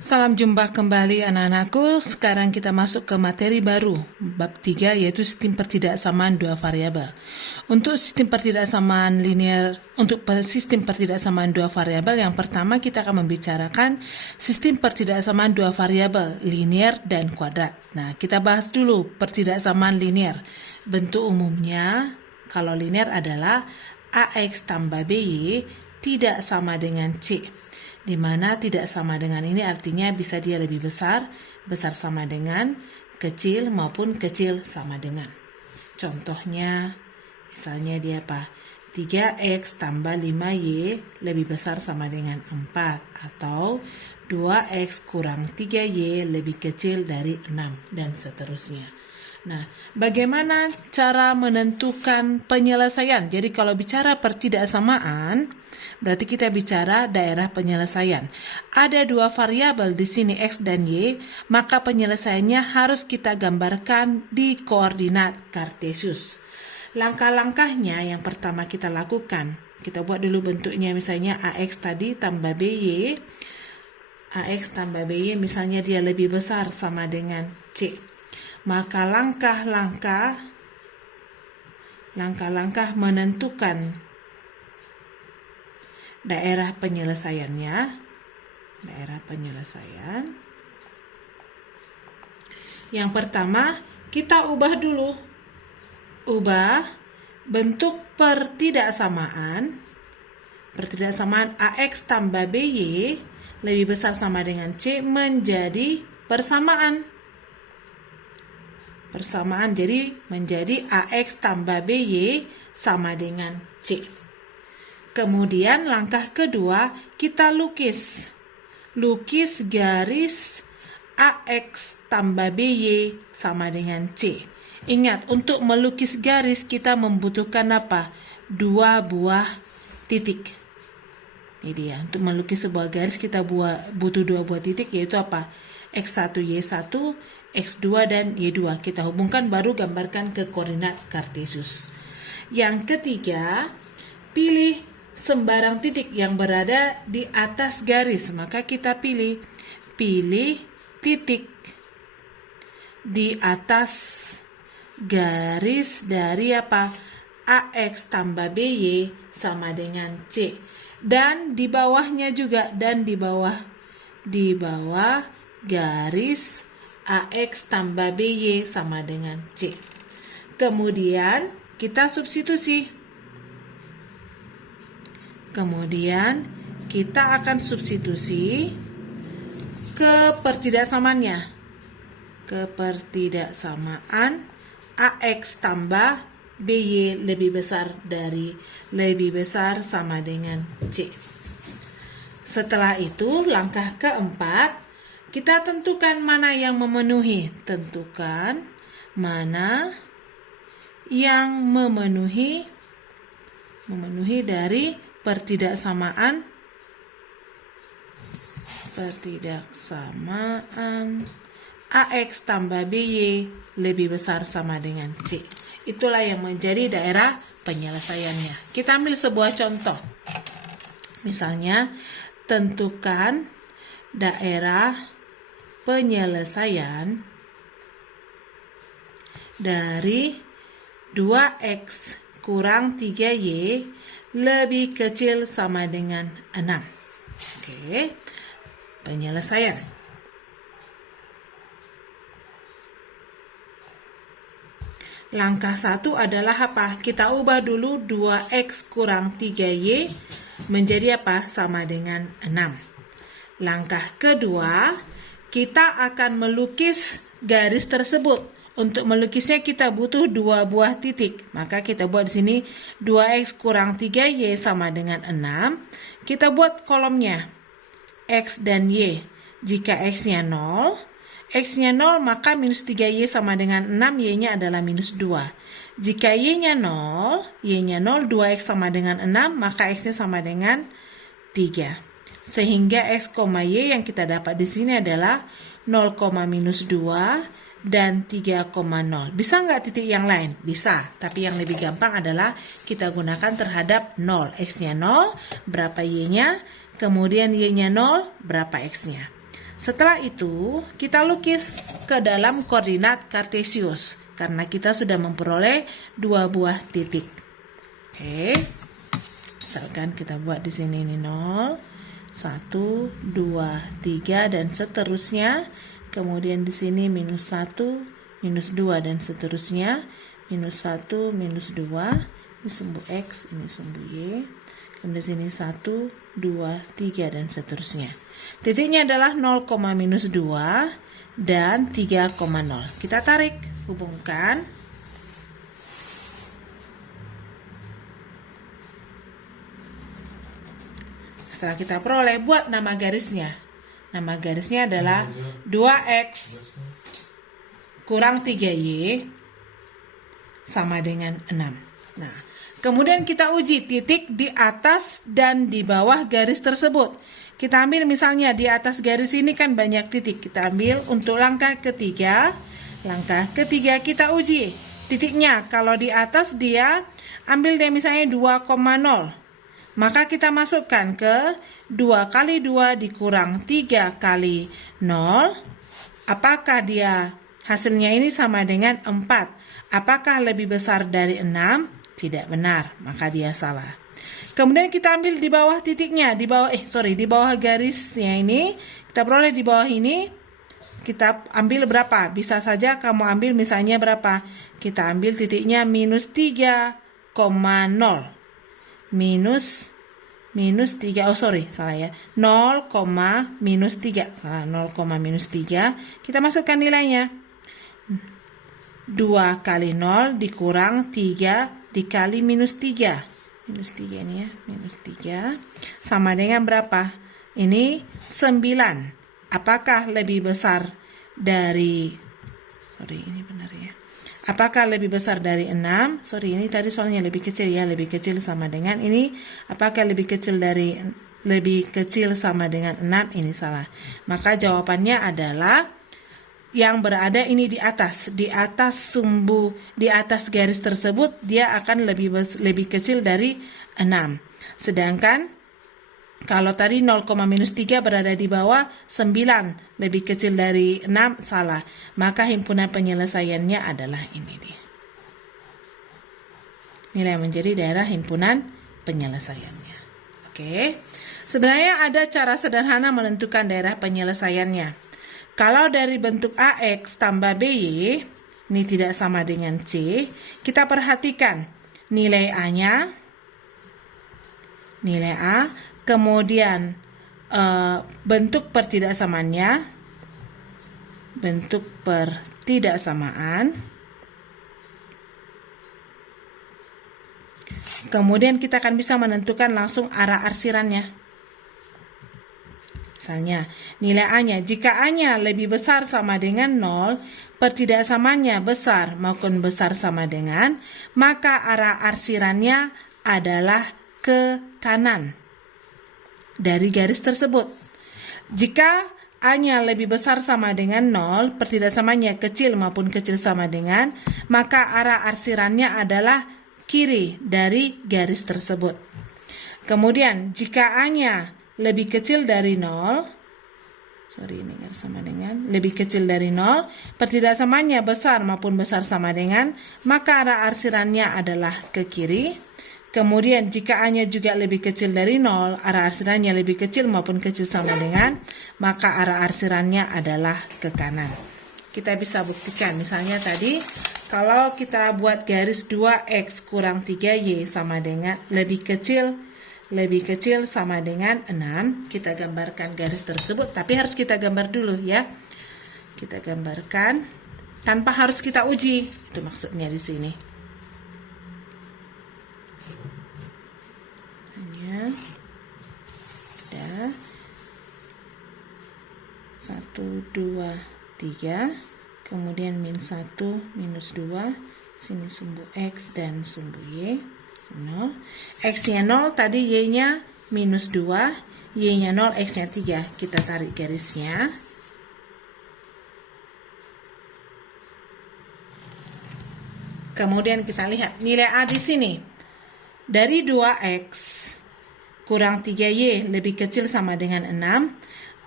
Salam jumpa kembali anak-anakku. Sekarang kita masuk ke materi baru, bab 3, yaitu sistem pertidaksamaan dua variabel. Untuk sistem pertidaksamaan linear, sistem pertidaksamaan dua variabel, yang pertama kita akan membicarakan sistem pertidaksamaan dua variabel, linear dan kuadrat. Nah, kita bahas dulu pertidaksamaan linear. Bentuk umumnya, kalau linear adalah AX tambah BY tidak sama dengan C. Di mana tidak sama dengan ini artinya bisa dia lebih besar, besar sama dengan, kecil maupun kecil sama dengan. Contohnya, misalnya dia apa? 3X tambah 5Y lebih besar sama dengan 4. Atau 2X kurang 3Y lebih kecil dari 6. Dan seterusnya. Nah, bagaimana cara menentukan penyelesaian? Jadi kalau bicara pertidaksamaan, berarti kita bicara daerah penyelesaian. Ada dua variabel di sini X dan Y, maka penyelesaiannya harus kita gambarkan di koordinat Kartesius. Langkah-langkahnya yang pertama kita lakukan, kita buat dulu bentuknya, misalnya AX tadi tambah BY. AX tambah BY misalnya dia lebih besar sama dengan C. Maka langkah-langkah menentukan daerah penyelesaiannya. Yang pertama, kita ubah dulu. Ubah bentuk pertidaksamaan AX tambah BY lebih besar sama dengan C menjadi persamaan. Jadi menjadi AX tambah BY sama dengan C. Kemudian langkah kedua, kita lukis garis AX tambah BY sama dengan C. Ingat, untuk melukis garis kita membutuhkan apa? 2 buah titik. Ini dia, untuk melukis sebuah garis kita butuh 2 buah titik, yaitu apa? X1, Y1, X2, dan Y2. Kita hubungkan baru gambarkan ke koordinat Kartesius. Yang ketiga, pilih sembarang titik yang berada di atas garis. Maka kita pilih titik di atas garis dari apa? AX tambah BY sama dengan C. Dan di bawahnya juga, di bawah garis AX tambah BY sama dengan C. Kemudian kita substitusi. Kita akan substitusi ke pertidaksamaannya. Pertidaksamaan AX tambah BY lebih besar sama dengan C. Setelah itu, langkah keempat, kita tentukan mana yang memenuhi. Tentukan mana yang memenuhi dari pertidaksamaan AX tambah BY lebih besar sama dengan C. Itulah yang menjadi daerah penyelesaiannya. Kita ambil sebuah contoh. Misalnya, tentukan daerah penyelesaian dari 2X kurang 3Y lebih kecil sama dengan 6. Oke, penyelesaian. Langkah 1 adalah apa? Kita ubah dulu 2X kurang 3Y menjadi apa? Sama dengan 6. Langkah kedua, kita akan melukis garis tersebut. Untuk melukisnya kita butuh 2 buah titik. Maka kita buat di sini 2X kurang 3Y sama dengan 6. Kita buat kolomnya X dan Y. Jika X-nya 0, maka minus 3Y sama dengan 6, Y-nya adalah minus 2. Jika Y-nya 0, 2X sama dengan 6, maka X-nya sama dengan 3. Sehingga X, Y yang kita dapat di sini adalah 0, minus 2 dan 3,0. Bisa nggak titik yang lain? Bisa, tapi yang lebih gampang adalah kita gunakan terhadap 0. X-nya 0, berapa Y-nya? Kemudian Y-nya 0, berapa X-nya? Setelah itu, kita lukis ke dalam koordinat kartesius karena kita sudah memperoleh 2 buah titik. Oke. Misalkan kita buat di sini ini 0, 1, 2, 3 dan seterusnya. Kemudian di sini minus 1, minus 2 dan seterusnya. Minus 1, minus 2. Ini sumbu X, ini sumbu Y. Kemudian di sini 1, 2, 3 dan seterusnya. Titiknya adalah 0, minus 2 dan 3,0. Kita tarik, hubungkan. Setelah kita peroleh, buat nama garisnya. Nama garisnya adalah 2X kurang 3Y sama dengan 6. Nah, kemudian kita uji titik di atas dan di bawah garis tersebut. Kita ambil misalnya di atas garis ini kan banyak titik. Kita ambil untuk langkah ketiga. Langkah ketiga kita uji titiknya. Kalau di atas dia ambil dia misalnya 2,0. Maka kita masukkan ke 2 kali 2 dikurang 3 kali 0. Apakah dia hasilnya ini sama dengan 4? Apakah lebih besar dari 6? Tidak benar, maka dia salah. Kemudian kita ambil di bawah titiknya, di bawah garisnya ini, kita peroleh di bawah ini, kita ambil berapa? Bisa saja kamu ambil misalnya berapa? Kita ambil titiknya minus 3,0. Minus 3, salah ya. 0, minus 3. Salah, 0, minus 3. Kita masukkan nilainya. 2 kali 0 dikurang 3 dikali minus 3. Minus 3 ini ya, minus 3. Sama dengan berapa? Ini 9. Apakah lebih besar dari... ini benar ya. Apakah lebih besar dari 6? Ini tadi soalnya lebih kecil ya. Lebih kecil sama dengan ini. Apakah lebih kecil sama dengan 6? Ini salah. Maka jawabannya adalah yang berada ini di atas garis tersebut dia akan lebih kecil dari 6. Sedangkan kalau tadi 0, minus 3 berada di bawah 9 lebih kecil dari 6 salah. Maka himpunan penyelesaiannya adalah ini dia. Nilai menjadi daerah himpunan penyelesaiannya. Oke. Sebenarnya ada cara sederhana menentukan daerah penyelesaiannya. Kalau dari bentuk AX tambah BY, ini tidak sama dengan C, kita perhatikan nilai A-nya, nilai A, kemudian bentuk pertidaksamaannya, bentuk pertidaksamaan, kemudian kita akan bisa menentukan langsung arah arsirannya. Misalnya, nilai A-nya, jika A-nya lebih besar sama dengan 0, pertidaksamaannya besar maupun besar sama dengan, maka arah arsirannya adalah ke kanan dari garis tersebut. Jika A-nya lebih besar sama dengan 0, pertidaksamaannya kecil maupun kecil sama dengan, maka arah arsirannya adalah kiri dari garis tersebut. Kemudian, jika A-nya lebih kecil dari 0, lebih kecil dari 0, pertidaksamaannya besar maupun besar sama dengan, maka arah arsirannya adalah ke kiri. Kemudian jika A-nya juga lebih kecil dari 0, arah arsirannya lebih kecil maupun kecil sama dengan, maka arah arsirannya adalah ke kanan. Kita bisa buktikan, misalnya tadi, kalau kita buat garis 2X kurang 3Y sama dengan lebih kecil sama dengan 6. Kita gambarkan garis tersebut, tapi harus kita gambar dulu ya. Kita gambarkan tanpa harus kita uji. Itu maksudnya di sini. Hanya ada 1, 2, 3, kemudian min 1, minus 2, sini sumbu X dan sumbu Y. 0. X-nya 0, tadi Y-nya minus 2, Y-nya 0, X-nya 3. Kita tarik garisnya. Kemudian kita lihat nilai A di sini. Dari 2X kurang 3Y lebih kecil sama dengan 6.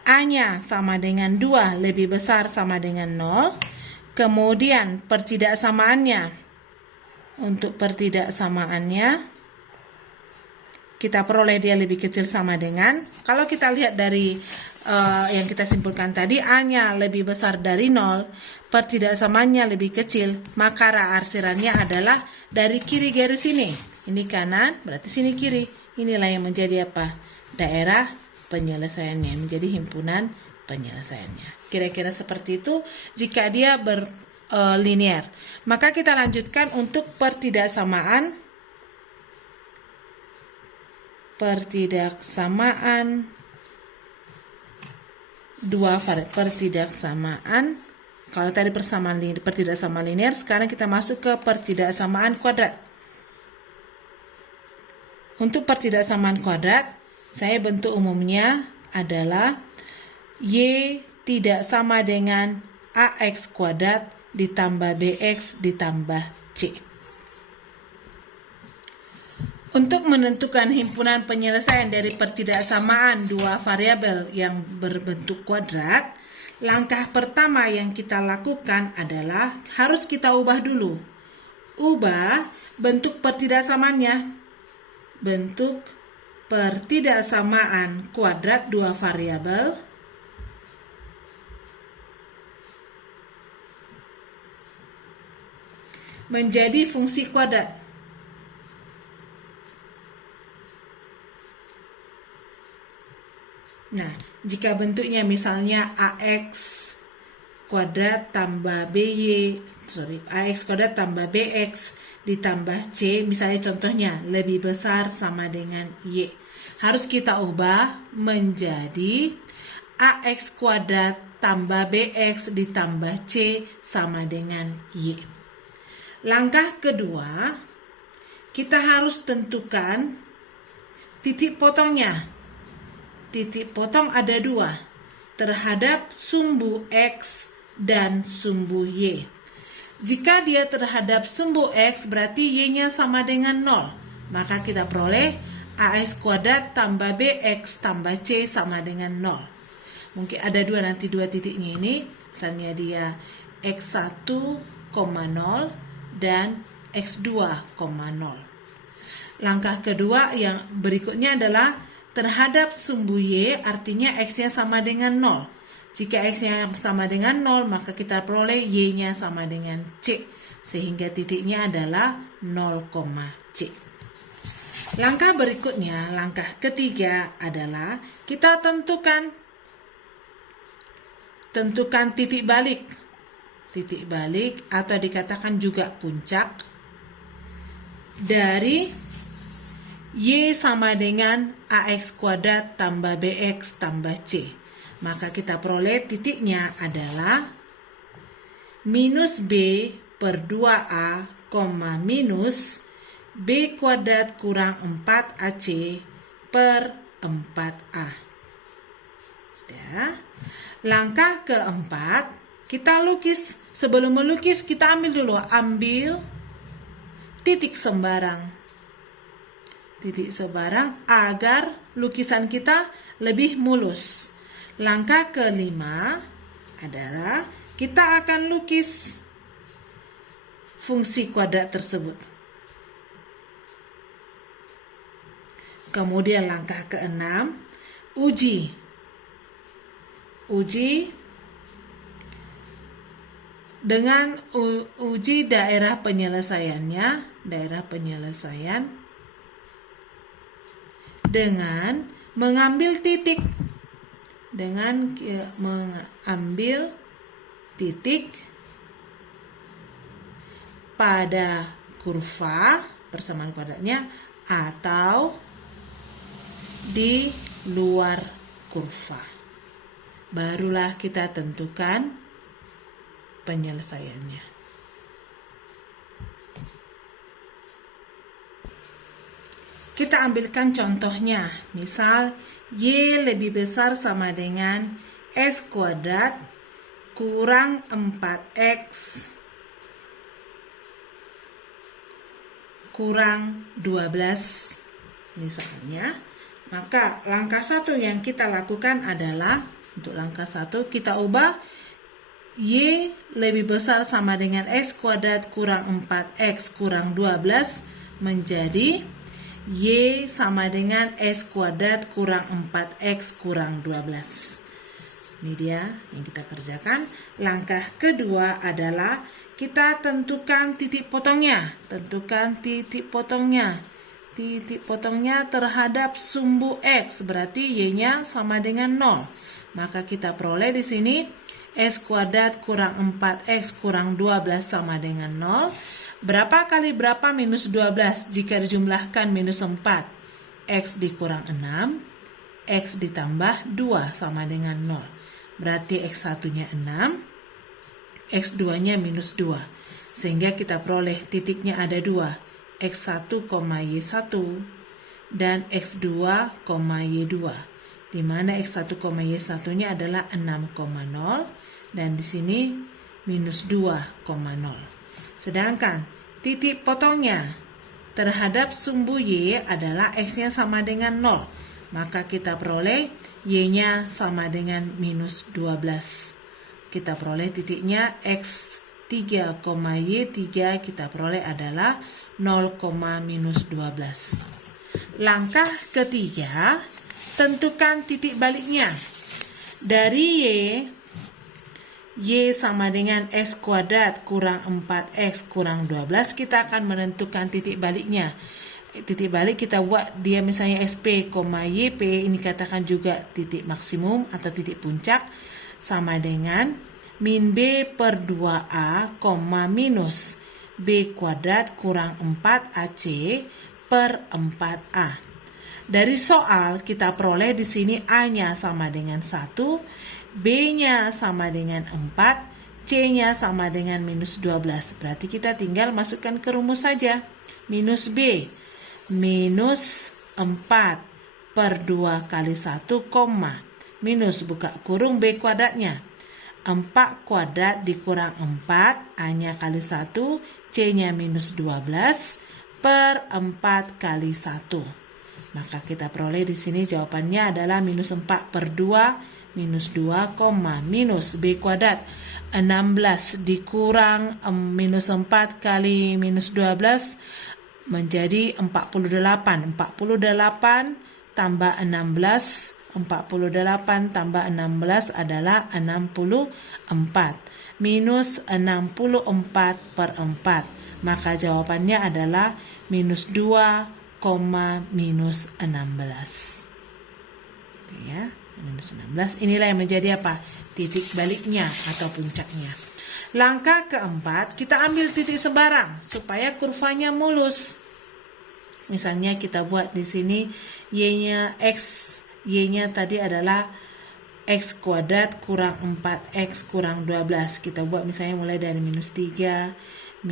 A-nya sama dengan 2 lebih besar sama dengan 0. Kemudian pertidaksamaannya. Untuk pertidaksamaannya kita peroleh dia lebih kecil sama dengan, kalau kita lihat dari yang kita simpulkan tadi, A-nya lebih besar dari 0, pertidaksamaannya lebih kecil, maka arsirannya adalah dari kiri garis ini. Ini kanan, berarti sini kiri. Inilah yang menjadi apa? Daerah penyelesaiannya, menjadi himpunan penyelesaiannya. Kira-kira seperti itu jika dia berlinear. Maka kita lanjutkan untuk pertidaksamaan pertidaksamaan kalau tadi pertidaksamaan linear, sekarang kita masuk ke pertidaksamaan kuadrat. Untuk pertidaksamaan kuadrat, saya bentuk umumnya adalah Y tidak sama dengan AX kuadrat ditambah BX ditambah C. Untuk menentukan himpunan penyelesaian dari pertidaksamaan dua variabel yang berbentuk kuadrat, langkah pertama yang kita lakukan adalah harus kita ubah dulu. Ubah bentuk pertidaksamaannya. Bentuk pertidaksamaan kuadrat dua variabel menjadi fungsi kuadrat. Nah, jika bentuknya misalnya AX kuadrat tambah AX kuadrat tambah BX ditambah C, misalnya contohnya lebih besar sama dengan Y. Harus kita ubah menjadi AX kuadrat tambah BX ditambah C sama dengan Y. Langkah kedua, kita harus tentukan titik potongnya. Titik potong ada 2, terhadap sumbu X dan sumbu Y. Jika dia terhadap sumbu X, berarti Y-nya sama dengan 0. Maka kita peroleh AX kuadrat tambah BX tambah C sama dengan 0. Mungkin ada nanti dua titiknya ini. Misalnya dia X1, 0 dan X2, 0. Langkah kedua yang berikutnya adalah terhadap sumbu Y, artinya X-nya sama dengan 0. Jika X-nya sama dengan 0, maka kita peroleh Y-nya sama dengan C. Sehingga titiknya adalah 0, C. Langkah berikutnya, langkah ketiga adalah kita tentukan titik balik. Titik balik atau dikatakan juga puncak dari Y sama dengan AX kuadrat tambah BX tambah C. Maka kita peroleh titiknya adalah minus B per 2A, minus B kuadrat kurang 4AC per 4A. Ya. Langkah keempat, kita lukis. Sebelum melukis, kita ambil titik sembarang. Titik sembarang agar lukisan kita lebih mulus. Langkah kelima adalah kita akan lukis fungsi kuadrat tersebut. Kemudian langkah keenam, uji dengan uji daerah penyelesaiannya, dengan mengambil titik pada kurva persamaan kuadratnya atau di luar kurva. Barulah kita tentukan penyelesaiannya. Kita ambilkan contohnya, misal Y lebih besar sama dengan S kuadrat kurang 4X kurang 12 misalnya. Maka langkah 1 yang kita lakukan adalah Untuk langkah 1 kita ubah Y lebih besar sama dengan X kuadrat kurang 4X kurang 12 menjadi Y sama dengan X kuadrat kurang 4X kurang 12. Ini dia yang kita kerjakan. Langkah kedua adalah kita tentukan titik potongnya. Tentukan titik potongnya. Titik potongnya terhadap sumbu X, berarti Y-nya sama dengan 0. Maka kita peroleh di sini X kuadrat kurang 4X kurang 12 sama dengan 0. Berapa kali berapa minus 12 jika dijumlahkan minus 4? X dikurang 6, X ditambah 2 sama dengan 0. Berarti X1-nya 6, X2-nya minus 2. Sehingga kita peroleh titiknya ada 2. X1, Y1 dan X2, Y2. Di mana X1, Y1-nya adalah 6,0 dan di sini minus 2,0. Sedangkan titik potongnya terhadap sumbu Y adalah X-nya sama dengan 0. Maka kita peroleh Y-nya sama dengan minus 12. Kita peroleh titiknya X3, Y3 kita peroleh adalah 0, minus 12. Langkah ketiga, tentukan titik baliknya. Dari Y sama dengan X kuadrat kurang 4X kurang 12, kita akan menentukan titik baliknya. Titik balik kita buat dia misalnya SP, YP, ini katakan juga titik maksimum atau titik puncak, sama dengan min B per 2A, minus B kuadrat kurang 4AC per 4A. Dari soal kita peroleh di sini A-nya sama dengan 1, B-nya sama dengan 4, C-nya sama dengan minus 12. Berarti kita tinggal masukkan ke rumus saja. Minus B, minus 4 per 2 kali 1, minus buka kurung B kuadratnya. 4 kuadrat dikurang 4, A-nya kali 1, C-nya minus 12 per 4 kali 1. Maka kita peroleh di sini jawabannya adalah minus 4 per 2, minus 2, minus B kuadrat. 16 dikurang minus 4 kali minus 12 menjadi 48. 48 tambah 16, 48 tambah 16 adalah 64. Minus 64 per 4. Maka jawabannya adalah minus 2, minus 16. Ya, minus 16. Inilah yang menjadi apa? Titik baliknya atau puncaknya. Langkah keempat, kita ambil titik sebarang supaya kurvanya mulus. Misalnya kita buat di sini Y-nya X, Y-nya tadi adalah X kuadrat kurang 4X kurang 12. Kita buat misalnya mulai dari minus 3,